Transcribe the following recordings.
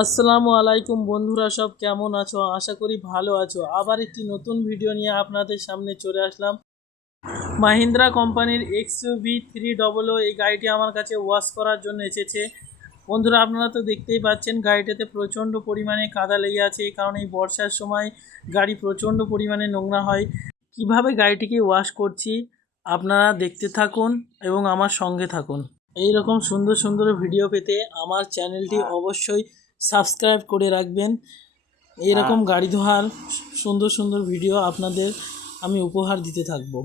আসসালামু আলাইকুম বন্ধুরা, সব কেমন আছো? আশা করি ভালো আছো। আবার একটি নতুন ভিডিও নিয়ে আপনাদের সামনে চলে আসলাম। মাহিন্দ্রা কোম্পানির XUV300 এই গাড়িটি আমার কাছে ওয়াশ করার জন্য এসেছে। বন্ধুরা, আপনারা তো দেখতেই পাচ্ছেন গাড়িটাতে প্রচণ্ড পরিমাণে কাদা লেগে আছে, কারণ এই বর্ষার সময় গাড়ি প্রচণ্ড পরিমাণে নোংরা হয়। কিভাবে গাড়িটিকে ওয়াশ করছি আপনারা দেখতে থাকুন এবং আমার সঙ্গে থাকুন। এই রকম সুন্দর সুন্দর ভিডিও পেতে আমার চ্যানেলটি অবশ্যই সাবস্ক্রাইব করে রাখবেন। এইরকম গাড়ি ধোয়ার সুন্দর সুন্দর ভিডিও আপনাদের আমি উপহার দিতে থাকবো।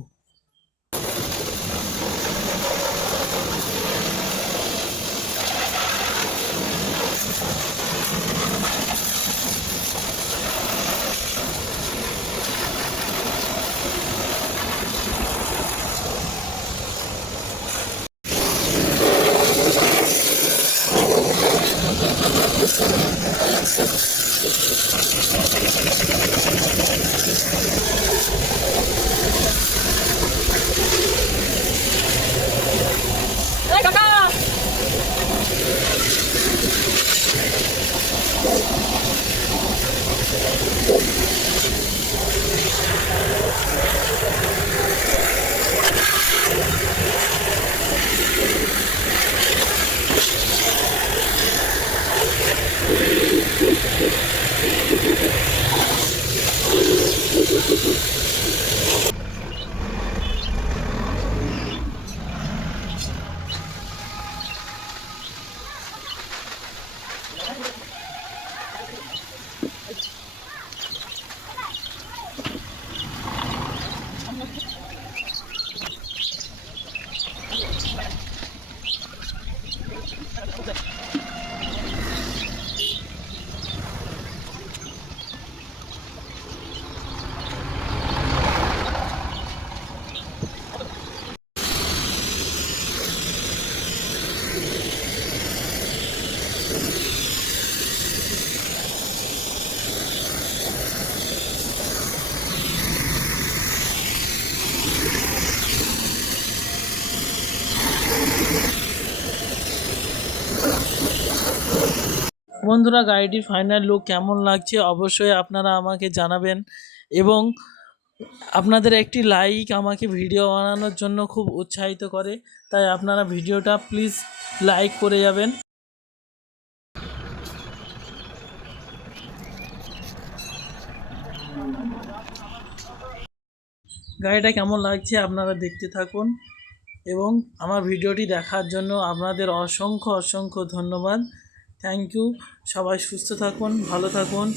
বন্ধুরা, গাড়িটির ফাইনাল লুক কেমন লাগছে অবশ্যই আপনারা আমাকে জানাবেন, এবং আপনাদের একটি লাইক আমাকে ভিডিও বানানোর জন্য খুব উৎসাহিত করে, তাই আপনারা ভিডিওটা প্লিজ লাইক করে যাবেন। গাড়িটা কেমন লাগছে আপনারা দেখতে থাকুন, এবং আমার ভিডিওটি দেখার জন্য আপনাদের অসংখ্য অসংখ্য ধন্যবাদ। Thank you. সবাই সুস্থ থাকুন, ভালো থাকুন।